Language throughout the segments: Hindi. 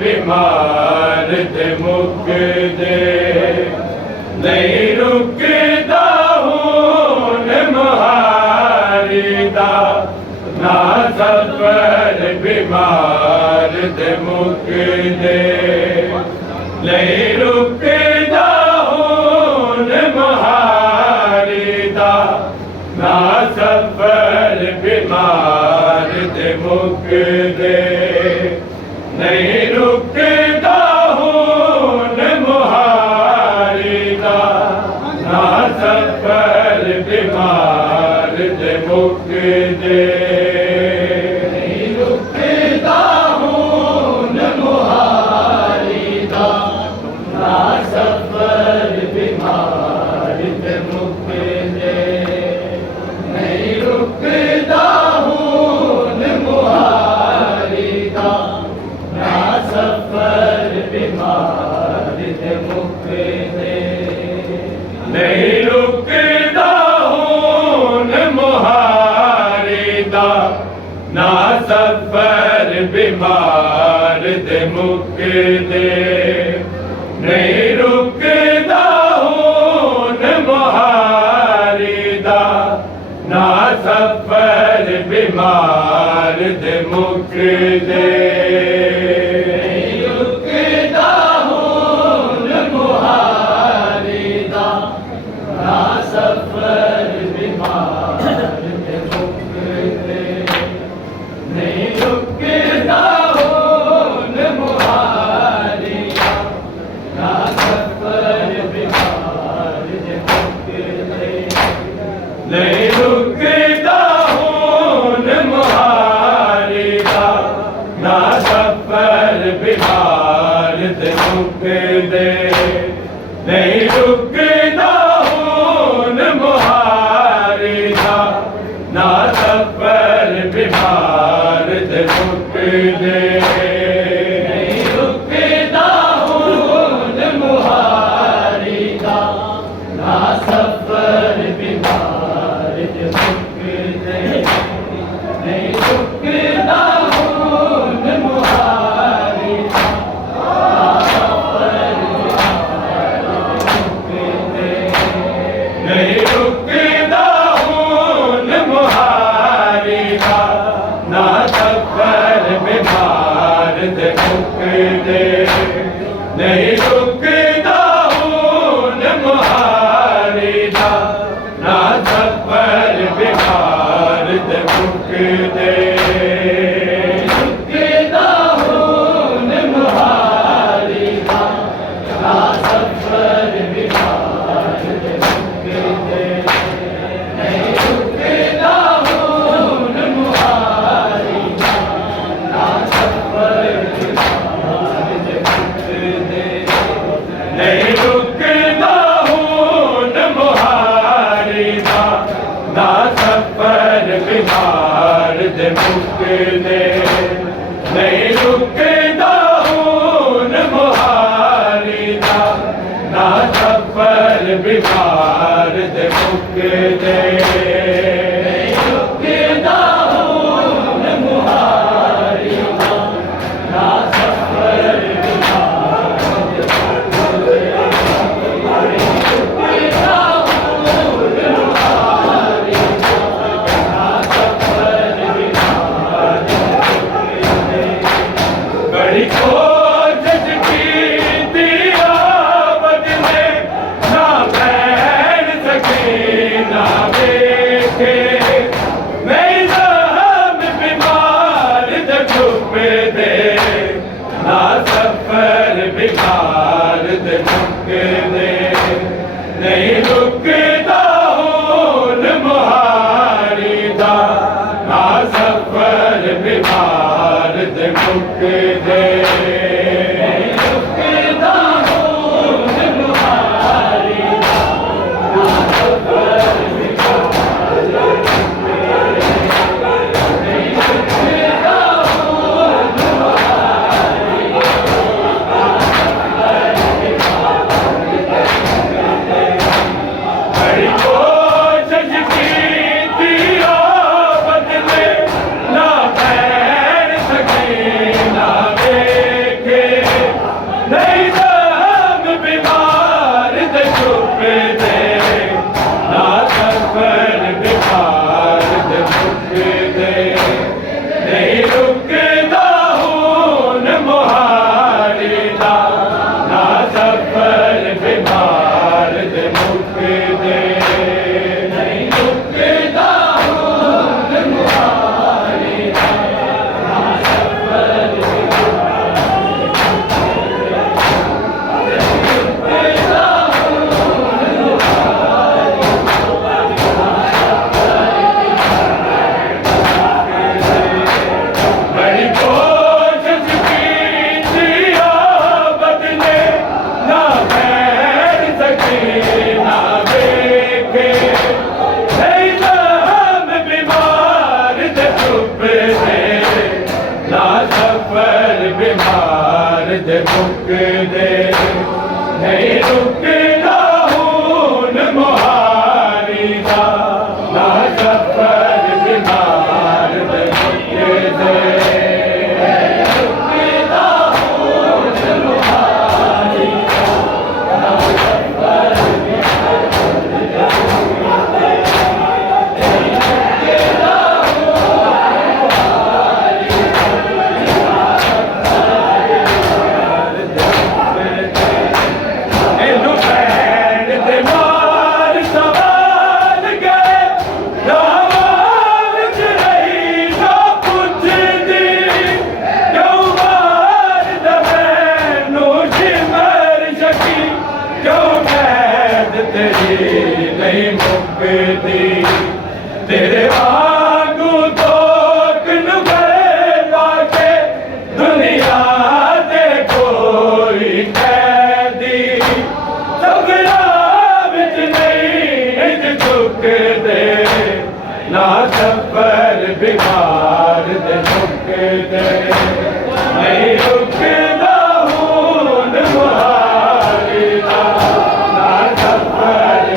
बीमार ते मुकदे नहीं रुकदा हुन मुहारी दा ना सफर बीमार ते मुकदे नहीं रुकदा हुन मुहारी दा ना सफर बीमार ते मुकदे नहीं रुकदा हुन मुहारी दा ना सफर बीमार ते मुकदे नहीं रुकदा हुन मुहारी दा ना सफर बीमार ते मुकदे नहीं रुकदा हुन मुहारी दा ना सफर बीमार ते मुकदे नहीं रुकदा हुन मुहारी दा ना सफर बीमार ते मुकदे नहीं रुकदा हुन मुहारी दा ना सफर बीमार ते मुकदे नहीं रुकदा हुन मुहारी दा ना सफर बीमार ते मुकदे नहीं रुकदा हुन मुहारी दा ना सफर बीमार ते मुकदे नहीं रुकदा हुन मुहारी दा ना सफर बीमार नहीं रुकदा हुन मुहारी दा ना सफर नहीं रुकदा हुन मुहारी दा ना सफर बीमार ते मुकदे नहीं रुकदा हुन मुहारी दा ना सफर बीमार ते मुकदे रुकदा हुन मुहारी दा ना सफर बीमार ते मुकदे नहीं रुकदा हुन मुहारी दा ना सफर बीमार ते मुकदे नहीं रुकदा हुन मुहारी दा ना सफर बीमार ते मुकदे नहीं रुकदा हुन मुहारी दा ना सफर बीमार ते मुकदे नहीं रुकदा हुन मुहारी दा ना सफर बीमार ते मुकदे नहीं रुकदा हुन मुहारी दा ना सफर बीमार ते मुकदे बड़ी कोशिश की दिया बदले ना बैठ सके ना देखे मैं हम बीमार ते मुकदे ना सफर बीमार ते मुकदे नहीं रुकदा हुन मुहारी दा ना सफर बीमार ते मुकदे बीमार दे मुकदे नहीं रुकदा हुन मुहारी दा ना सफर बीमार दे मुकदे नहीं मुकदी तेरे वांगू तोक नुगरे पाके दुनिया दे कोई कैदी सगड़ा बिच नहीं झुक दे ना सफर बीमार दे मुक दे नहीं रुकदा हुन मुहारी दा ना सफर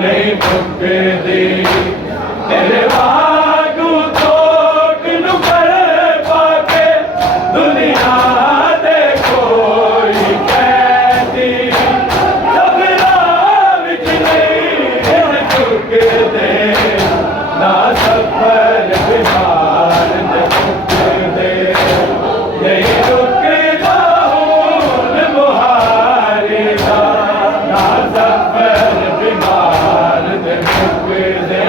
नहीं मुकदी तेरे वांगू तोक नुगरे पाके दुनिया दे कोई कैदी सगड़ा विच नहीं झुक दे ना सफर बीमार दे मुक दे नहीं रुकदा हुन मुहारी दा ना सफर बीमार दे मुक दे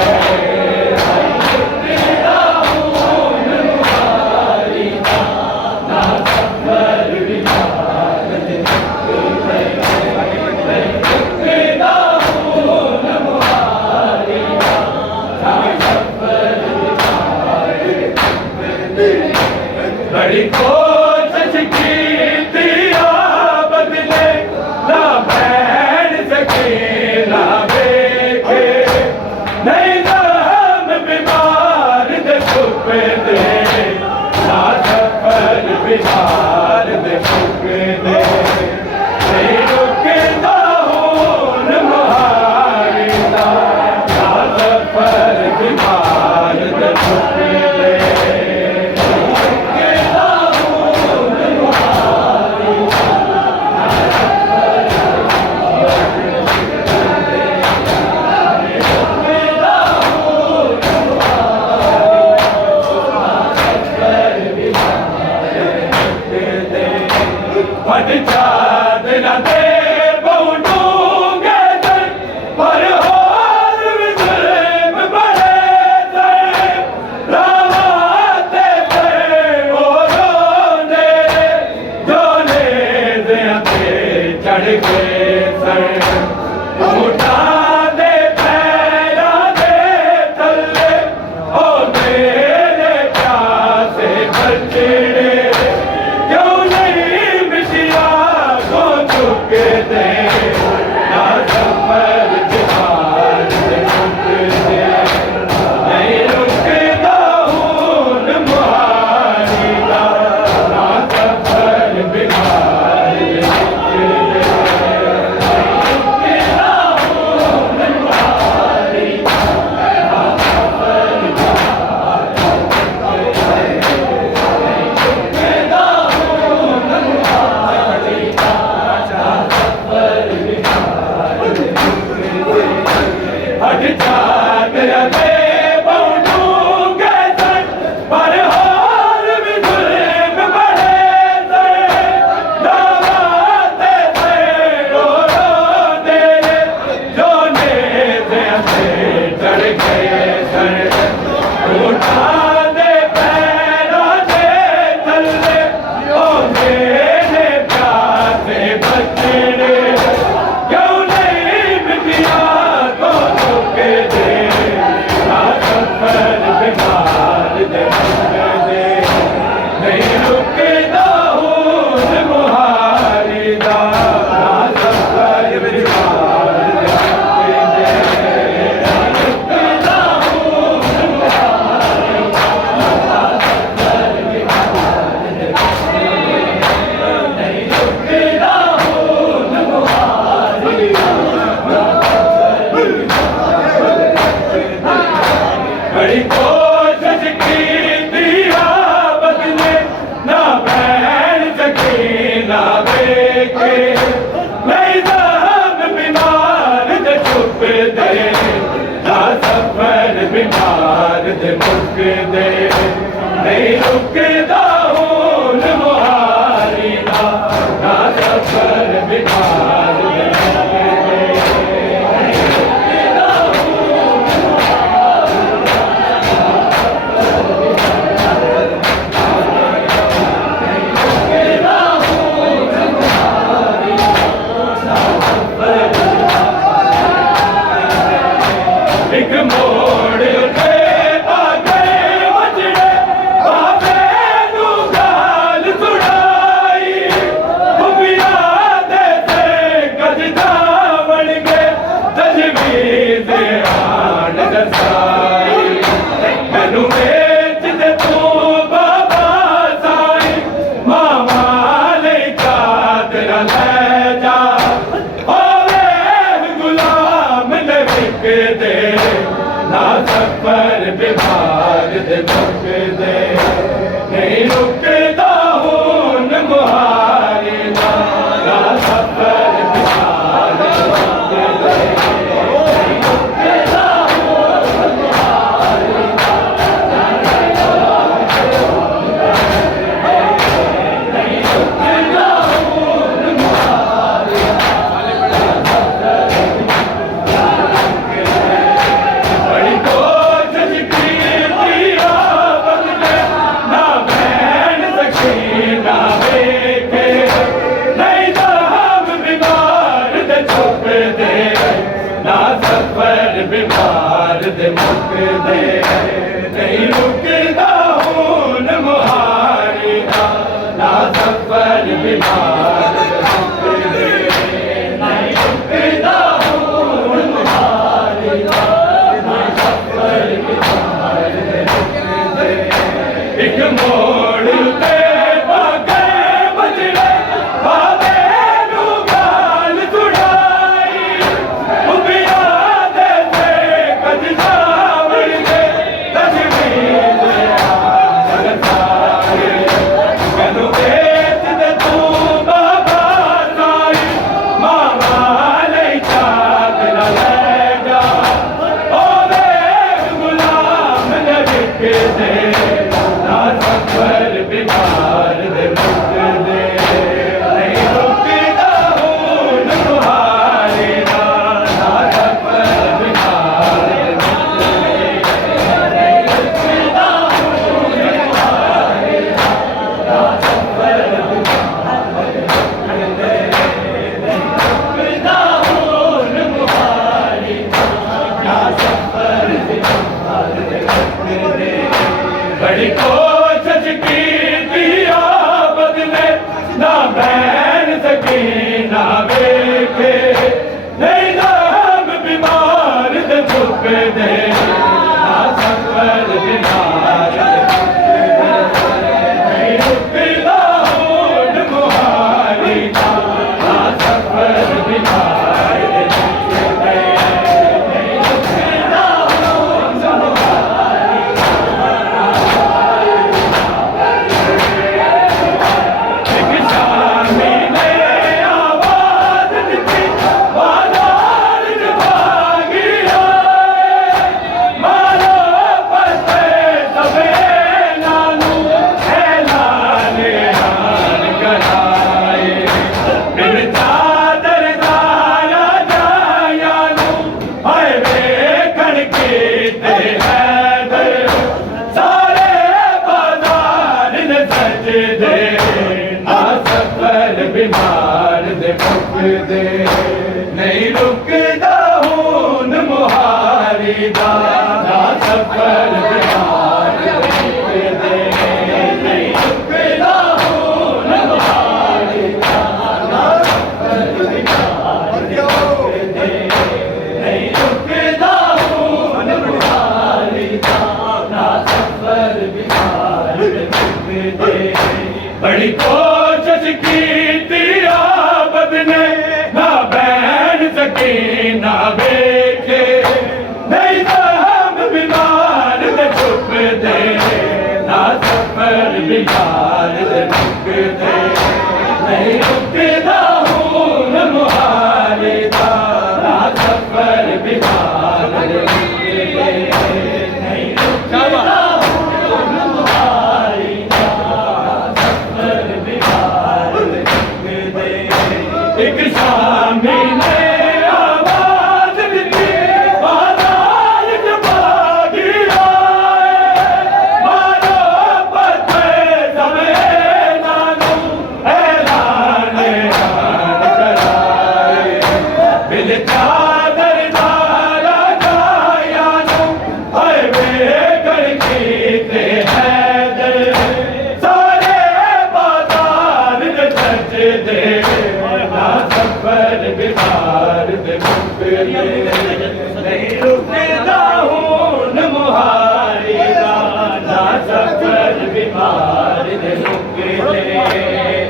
मुकदे नहीं रुकदा हून मुहारी दा ना सफर बिमार दे एक मोड़ पे आ गए मजरे बाबे नू गाल सुनाई खुबिया दे से गजदा बन गए तजवीज आन दसाई मैनू बेच दे तू बाबा साई मामा ले चादर ले जा होवे गुलाम ने बिक दे ना सफर बिमार दे मुकदे नहीं रुकदा हून मुहारी दा ना सफर बिमार दे मुकदे नहीं रुकदा हून मुहारी दा नहीं रुकदा हून मुहारी बड़ी कोशिश की दिया बदले ना बहन सकी ना बेटे नहीं तो हम बीमार दे छुप दे ना सफर बीमार दे मुकदे नहीं रुकदा हून मुहारी दा ना सफर बीमार दे मुकदे नहीं रुकदा हून मुहारी दा एक मोड़ पे आ गए मजरे बाबे नू गाल सुनाई खुबिया दे से गजदा बन गए तजवीज आन दसाई मैनू बेच दे तू बाबा साई मामा ले चादर ले जा होवे गुलाम ने बिक दे ना सफर बिमार दे मुकदे नहीं रुकदा हून मुहारी दा ना सफर बिमार दे मुकदे नहीं रुकदा हून मुहारी दा ना सफर बिमार दे मुकदे नहीं रुकदा हून मुहारी दा ना सफर बिमार दे मुकदे बड़ी कोशिश की दिया बदले ना बहन सकी ना बेटे नहीं तो हम बीमार दे छुप दे ना सफर बीमार दे नहीं रुकदा हून मुहारी दा ना सफर बीमार दे मुकदे नहीं रुकदा हून मुहारी एक शामी ने आवाज दी बाजार च भागी आए मारो पते सबे नानू ऐलाने हाल कराए बिन चादर दाया जाया नू हाय वेखण कीते हैदर सारे बाजार ने सजदे ना सफर बीमार दे मुकदे नहीं रुकदा हून मुहारी दा ना सफर बीमार दे मुकदे नहीं रुकदा हून मुहारी दा ना सफर बीमार दे मुकदे नहीं रुकदा हून मुहारी दा ना सफर बीमार दे मुकदे बड़ी कोशिश की दिया बदने ना बहन सकी ना बेटे नहीं तो हम बीमार दे छुप दे ना सफर बीमार दे मुकदे नहीं रुकदा हून मुहारी दा ना सफर बीमार दे मुकदे नहीं रुकदा हून नहीं रुकता हूँ न मुहारी का, ना सफर बीमार रुकते